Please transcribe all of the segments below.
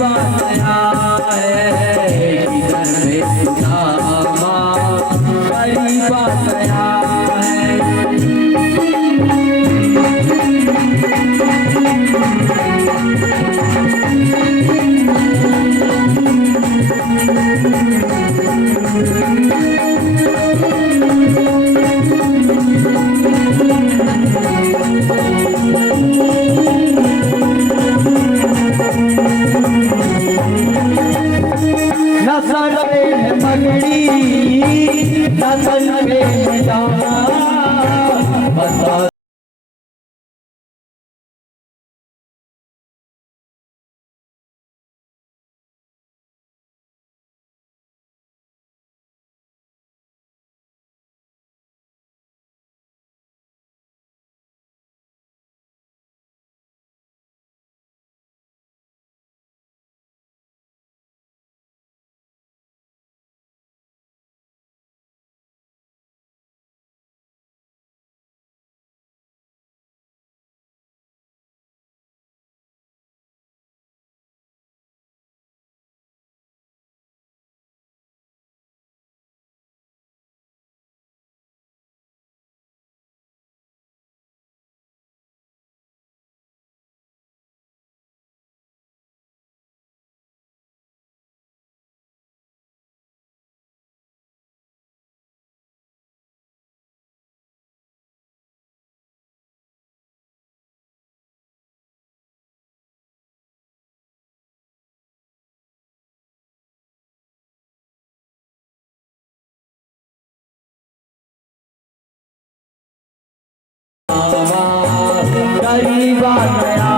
बात है किधर में सुदामा बड़ी बात है। नसल पे पगड़ी नसल पे जाना बता गरीबा नया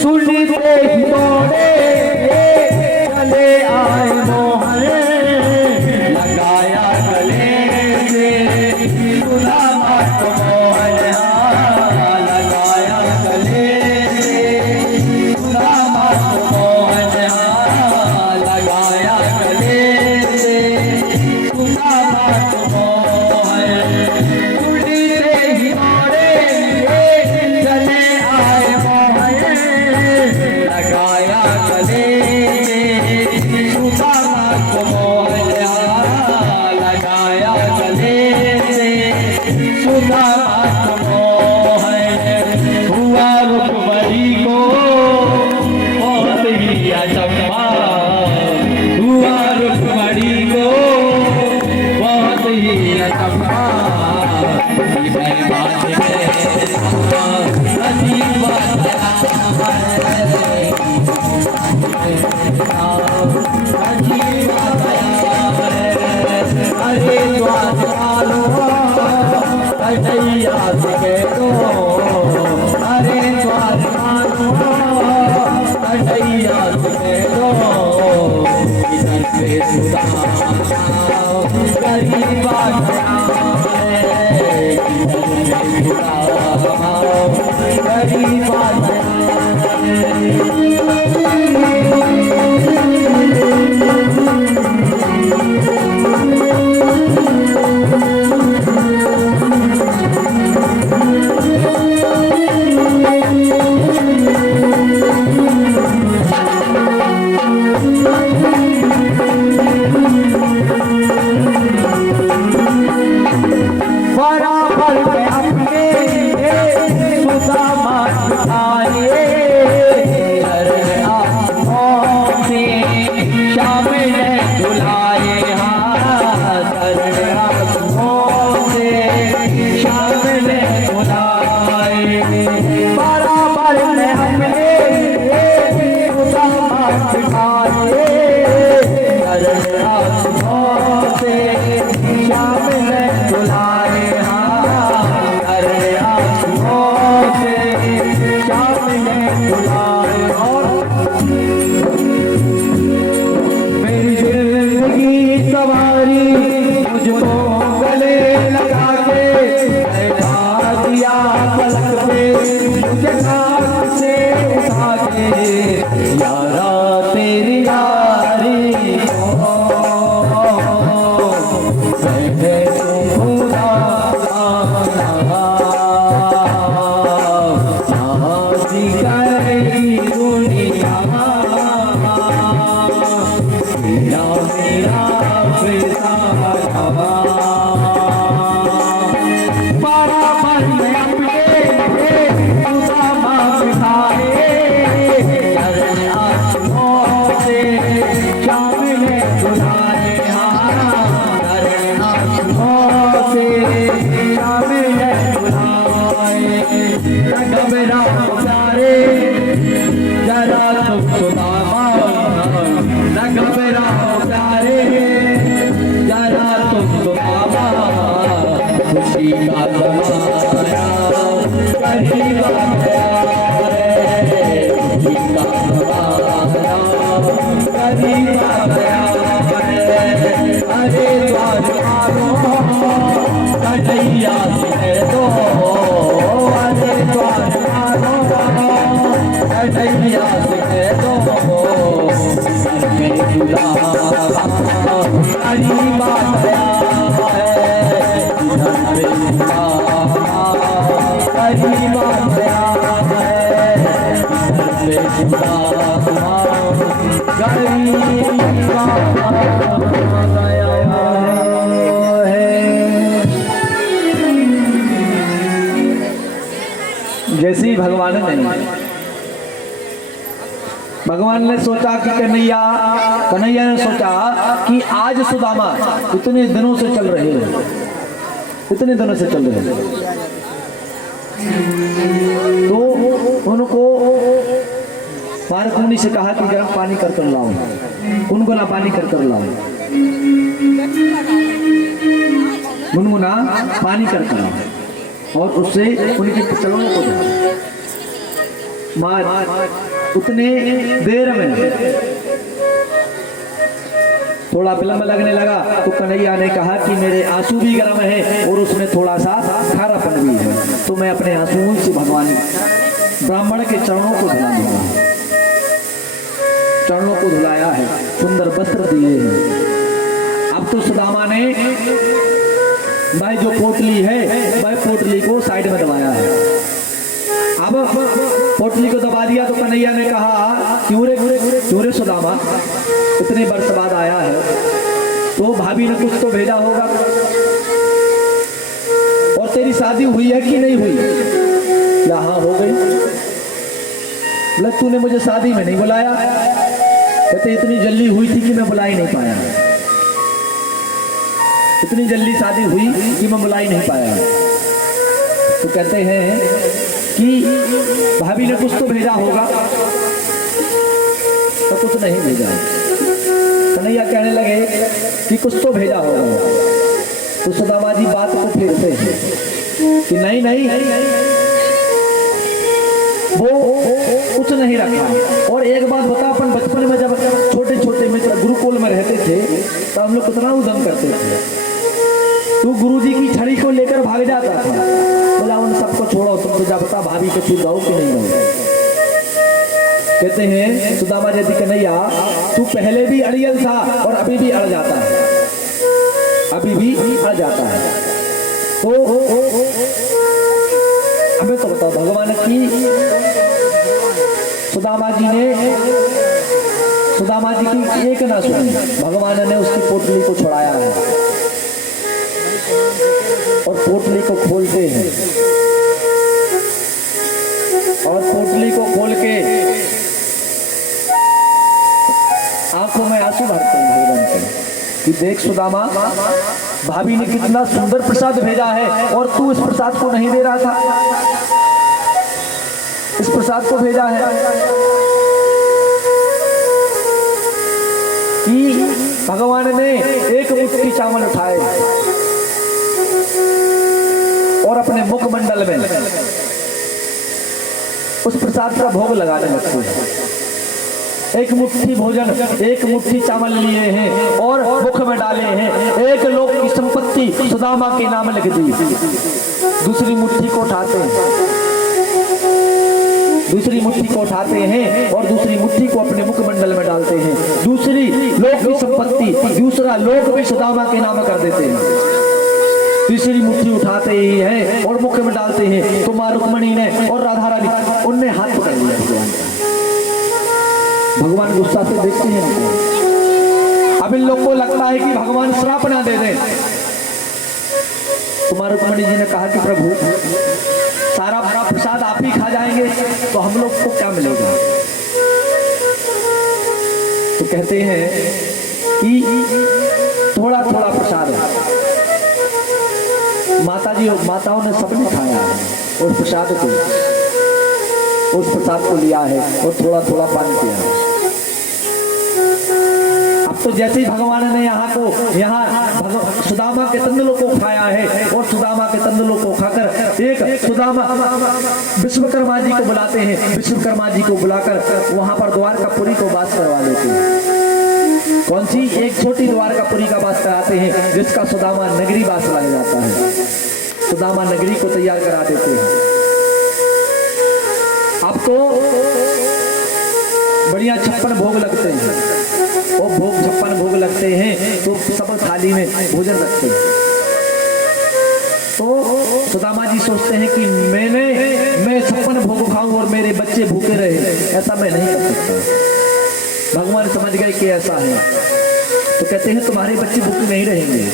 सुनते ही दौड़े चले आए मोहन लगाया गले से सुना बात मोहन लगाया गले से सुना बात मोहन लगाया गले से सुना बात मोहन सुनते ही दौड़े चले आए मोहन लगाया गले सुधा को मोहन लगाया गले सुधा को मोहन हुआ रुकमणी को बहुत ही अचंभा हुआ रुकमणी को बहुत ही अचंभा अरे द्वारो कन्हैया के दो अरे द्वारो कन्हैया के दो इधर से गरीबा गरीबा बराबर में अपने सुदामा मेरा बेटा बारा मन में अपने सुदामा बिठाए चरण आंखों से श्याम ने बुलाए चरण आंखों से श्याम ने बुलाए घबरा प्यारे जरा तुम सुदामा घबरा प्यारे जरा तुम सुदामा खुशी का जमाना करीब आया है खुशी का जमाना करीब आया है अरे द्वार मारो कन्हैया से दो अरे द्वार मारो कन्हैया से दो करीब आया करीब जैसे ही भगवान ने सोचा कि कन्हैया ने सोचा कि आज सुदामा इतने दिनों से चल रहे हैं, इतने दिनों से चल रहे हैं, तो उनको पारकुनी से कहा कि गर्म पानी कर लाओ, गुनगुना पानी कर लाओ, गुनगुना पानी कर लाओ और उससे उनके चरणों को धो। मार उतने देर में थोड़ा विलंब लगने लगा तो कन्हैया ने कहा कि मेरे आंसू भी गर्म है और उसमें थोड़ा सा खारापन भी है, तो मैं अपने आंसुओं से भगवान ब्राह्मण के चरणों को धुला दूंगा। चरणों को धुलाया है, सुंदर वस्त्र दिए हैं। अब तो सुदामा ने भाई जो पोटली है वह पोटली को साइड में दबाया है। अब पोटली को दबा दिया तो कन्हैया ने कहा क्यों रे सुदामा इतने वर्ष बाद आया है तो भाभी ने कुछ तो भेजा होगा, और तेरी शादी हुई है कि नहीं हुई? या हाँ हो गई। बोले तूने मुझे शादी में नहीं बुलाया। कहते इतनी जल्दी हुई थी कि मैं बुला ही नहीं पाया, इतनी जल्दी शादी हुई कि मैं बुला ही नहीं पाया। तो कहते हैं कि भाभी ने कुछ तो भेजा होगा, तो कुछ नहीं भेजा। कन्हैया कहने लगे कि कुछ तो भेजा होगा। तो सुदामा जी बात को फेरते हैं कि नहीं वो कुछ नहीं रखा। और एक बात बता, अपन बचपन में जब छोटे छोटे मित्र गुरुकुल में रहते थे तो हम लोग कितना उद्यम करते थे। तू गुरुजी की छड़ी को लेकर भाग जाता था, बोला उन सबको छोड़ो, तुम तो जा बता भाभी के छू जाओ कि नहीं जाओ। कहते हैं सुदामा जी कन्हैया तू पहले भी अड़ियल था और अभी भी अड़ जाता है, अभी भी अड़ जाता है। तो हमें तो बताओ भगवान की सुदामा जी की एक ना सुनी, भगवान ने उसकी पोटली को छुड़ाया है और पोटली को खोलते हैं और पोटली को खोल के आंखों में आंसू भरते हैं भगवान के कि देख सुदामा भाभी ने कितना सुंदर प्रसाद भेजा है और तू इस प्रसाद को नहीं दे रहा था, इस प्रसाद को भेजा है कि भगवान ने एक मुट्ठी चावल उठाए और अपने मुखमंडल में उस प्रसाद का भोग लगाने लगते हैं। एक मुट्ठी भोजन, एक मुट्ठी चावल लिए हैं और मुख में डाले हैं, एक लोक की संपत्ति सुदामा के नाम लिख दी। दूसरी मुट्ठी को उठाते हैं, दूसरी मुट्ठी को उठाते हैं और दूसरी मुट्ठी को अपने मुखमंडल में डालते हैं। दूसरी लोक की संपत्ति, दूसरा लोक भी सुदामा के नाम कर देते हैं। तीसरी मुट्ठी उठाते ही हैं और मुख में डालते हैं। तो माँ रुक्मणी ने और राधा रानी उनने हाथ पकड़ लिया भगवान का। भगवान गुस्सा से देखते हैं। अब अब इन लोग को लगता है कि भगवान श्राप ना दे दें। तो रुक्मणी जी ने कहा कि प्रभु सारा प्रसाद आप ही खा जाएंगे तो हम लोग को क्या मिलेगा। तो कहते हैं कि थोड़ा थोड़ा प्रसाद है। माताओं ने सबने खाया है और प्रसाद को, उस प्रसाद को लिया है और थोड़ा थोड़ा पान किया है। अब तो जैसे ही भगवान ने यहाँ सुदामा के तंदुलों को खाया है और सुदामा के तंदुलों को खाकर एक सुदामा विश्वकर्मा जी को बुलाते हैं। विश्वकर्मा जी को बुलाकर वहां पर द्वारकापुरी को वास करवा लेते हैं। कौन सी? एक छोटी द्वारकापुरी का वास कराते हैं जिसका सुदामा नगरी वास लग जाता है। सुदामा नगरी को तैयार करा देते हैं। अब तो बढ़िया 56 भोग लगते हैं और 56 भोग लगते हैं तो सब थाली में भोजन रखते हैं। तो सुदामा जी सोचते हैं कि मैं 56 भोग खाऊं और मेरे बच्चे भूखे रहे, ऐसा मैं नहीं कर सकता। भगवान समझ गए कि ऐसा है तो कहते हैं तुम्हारे बच्चे भूखे नहीं रहेंगे।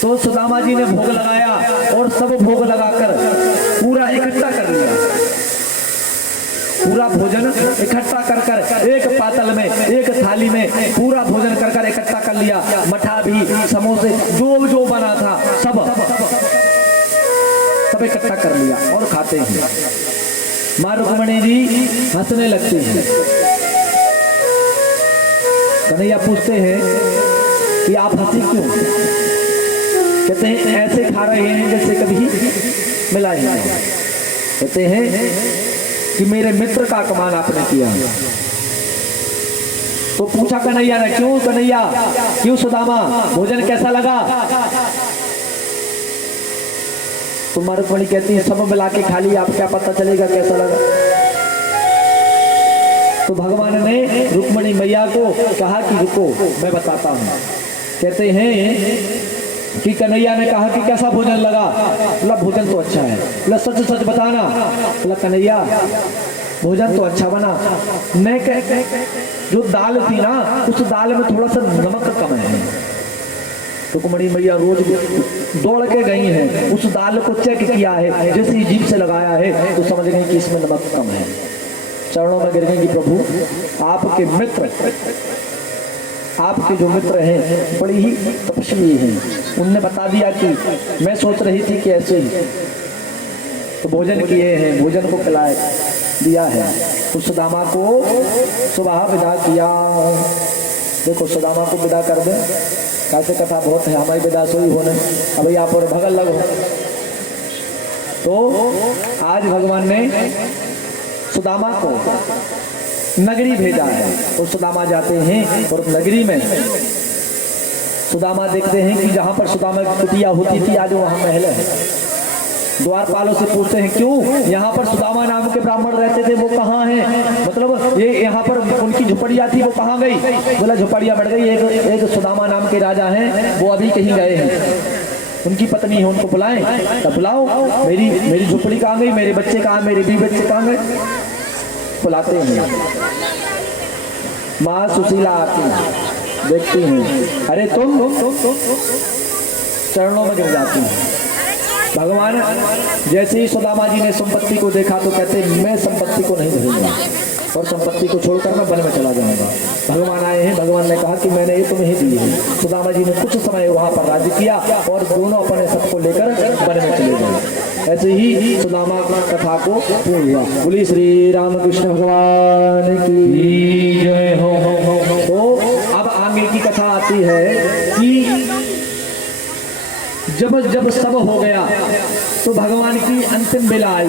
तो सुदामा जी ने भोग लगाया और सब भोग लगाकर पूरा इकट्ठा कर लिया। पूरा भोजन इकट्ठा कर एक पातल में, एक थाली में पूरा भोजन कर इकट्ठा कर लिया। मठा भी, समोसे, जो बना था सब इकट्ठा कर लिया और खाते हैं। मां रुक्मणी जी हंसने लगती हैं। कन्हैया पूछते हैं कि आप हंसी क्यों? कहते हैं ऐसे खा रहे हैं जैसे कभी मिला ही नहीं। कहते हैं कि मेरे मित्र का अपमान आपने किया। तो पूछा कन्हैया ने, क्यों कन्हैया, क्यों सुदामा, भोजन कैसा लगा? तो मां रुक्मणी कहती है सब मिला के खा लिया, आप क्या पता चलेगा कैसा लगा। तो भगवान ने रुक्मणी मैया को कहा कि रुको मैं बताता हूं। कहते हैं कि कन्हैया ने कहा कि कैसा भोजन लगा? बोला भोजन तो अच्छा है। बोला सच सच बताना। बोला कन्हैया भोजन तो अच्छा बना, मैं जो दाल थी ना उस दाल में थोड़ा सा नमक कम है। तो रुक्मणी मैया रोज दौड़ के गई हैं, उस दाल को चेक किया है, जैसे ही जीभ से लगाया है तो समझ गई कि इसमें नमक कम है। चरणों में गिर गई कि प्रभु आपके मित्र, आपके जो मित्र हैं बड़ी ही तपस्वी हैं, उनने बता दिया कि मैं सोच रही थी कि ऐसे ही तो भोजन किए हैं, भोजन को खिलाए दिया है। उस सुदामा को सुबह विदा किया। देखो सुदामा को विदा कर दे, कैसे कथा बहुत है, हमारी विदा सोई होने अब आप और भगल लगो। तो आज भगवान ने सुदामा को नगरी भेजा है। तो सुदामा जाते हैं और नगरी में सुदामा देखते हैं कि जहां पर सुदामा की कुटिया होती थी आज वहां महल है। द्वारपालों से पूछते हैं क्यों यहाँ पर सुदामा नाम के ब्राह्मण रहते थे, वो कहाँ हैं? मतलब ये यहाँ पर उनकी झुपड़िया थी, वो कहाँ गई? बोला झुपड़िया बढ़ गई, एक सुदामा नाम के राजा हैं, वो अभी कहीं गए हैं, उनकी पत्नी है, उनको बुलाएं। तब बुलाओ, मेरी झुपड़ी कहाँ गई, मेरे बच्चे कहाँ, मेरे भी बच्चे कहाँ गए? बुलाते हैं। माँ सुशीला आती देखती हैं, अरे तुम चरणों में गिर जाती हैं। भगवान जैसे ही सुदामा जी ने संपत्ति को देखा तो कहते मैं संपत्ति को नहीं धरूंगा और संपत्ति को छोड़कर मैं वन में चला जाऊंगा। भगवान आए हैं, भगवान ने कहा कि मैंने ये तुम्हें दी है। सुदामा जी ने कुछ समय वहां पर राज्य किया और दोनों अपने सबको लेकर वन में चले गए। ऐसे ही सुदामा कथा को पूर्ण हुआ। बोली श्री रामकृष्ण भगवान की जय हो। तो अब आगे की कथा आती है कि जब सब हो गया तो भगवान की अंतिम बेला आई।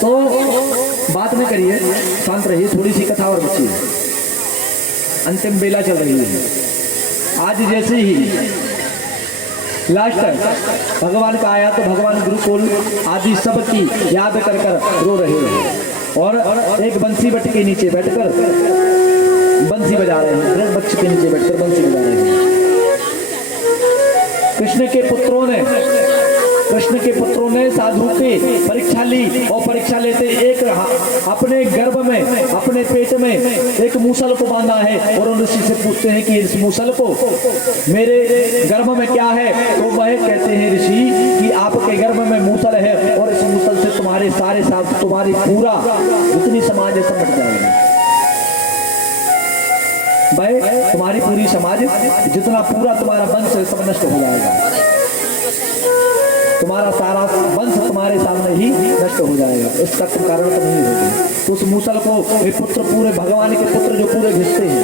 तो बात नहीं करिए, शांत रहिए, थोड़ी सी कथा और बची है। अंतिम बेला चल रही है। आज जैसे ही लास्ट टाइम भगवान का आया तो भगवान गुरुकुल आदि सब की याद कर रो रहे हैं और एक बंसी बट के नीचे बैठकर बंसी बजा रहे हैं। बच्चे के नीचे बैठकर बंसी बजा रहे हैं। कृष्ण के पुत्रों ने साधु की परीक्षा ली और परीक्षा लेते एक अपने गर्भ में, अपने पेट में एक मूसल को बांधा है और उन ऋषि से पूछते हैं कि इस मूसल को मेरे गर्भ में क्या है, तो वह कहते हैं ऋषि कि आपके गर्भ में मूसल है और इस मूसल से तुम्हारे सारे साथ तुम्हारी पूरा जितनी समाज है सब मिट जाएगी भाई, तुम्हारी पूरी समाज जितना पूरा तुम्हारा वंश सब नष्ट हो जाएगा, तुम्हारा सारा वंश तुम्हारे सामने ही नष्ट हो जाएगा, इसका तुम कारण तो नहीं होगी। तो उस मूसल को वे पुत्र पूरे भगवान के पुत्र जो पूरे घिसते हैं,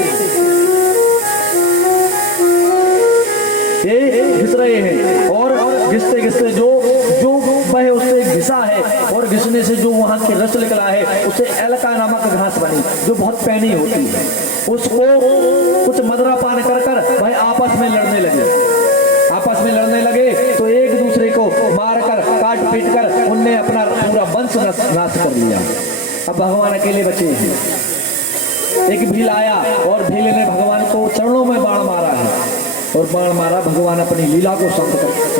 ये घिस रहे हैं और घिसते घिसते जो वह उससे घिसा है और घिसने से जो वहां के रस निकला है उससे एलका नामक घास बनी जो बहुत पैनी होती है, उसको कुछ मदरा पान कर कर वह आपस में लड़ने लगे तो एक दूसरे को मारकर काट पीट कर उनने अपना पूरा वंश नाश कर लिया। अब भगवान अकेले बचे हैं। एक भील आया और भील ने भगवान को चरणों में बाण मारा है और बाण मारा, भगवान अपनी लीला को शांत कर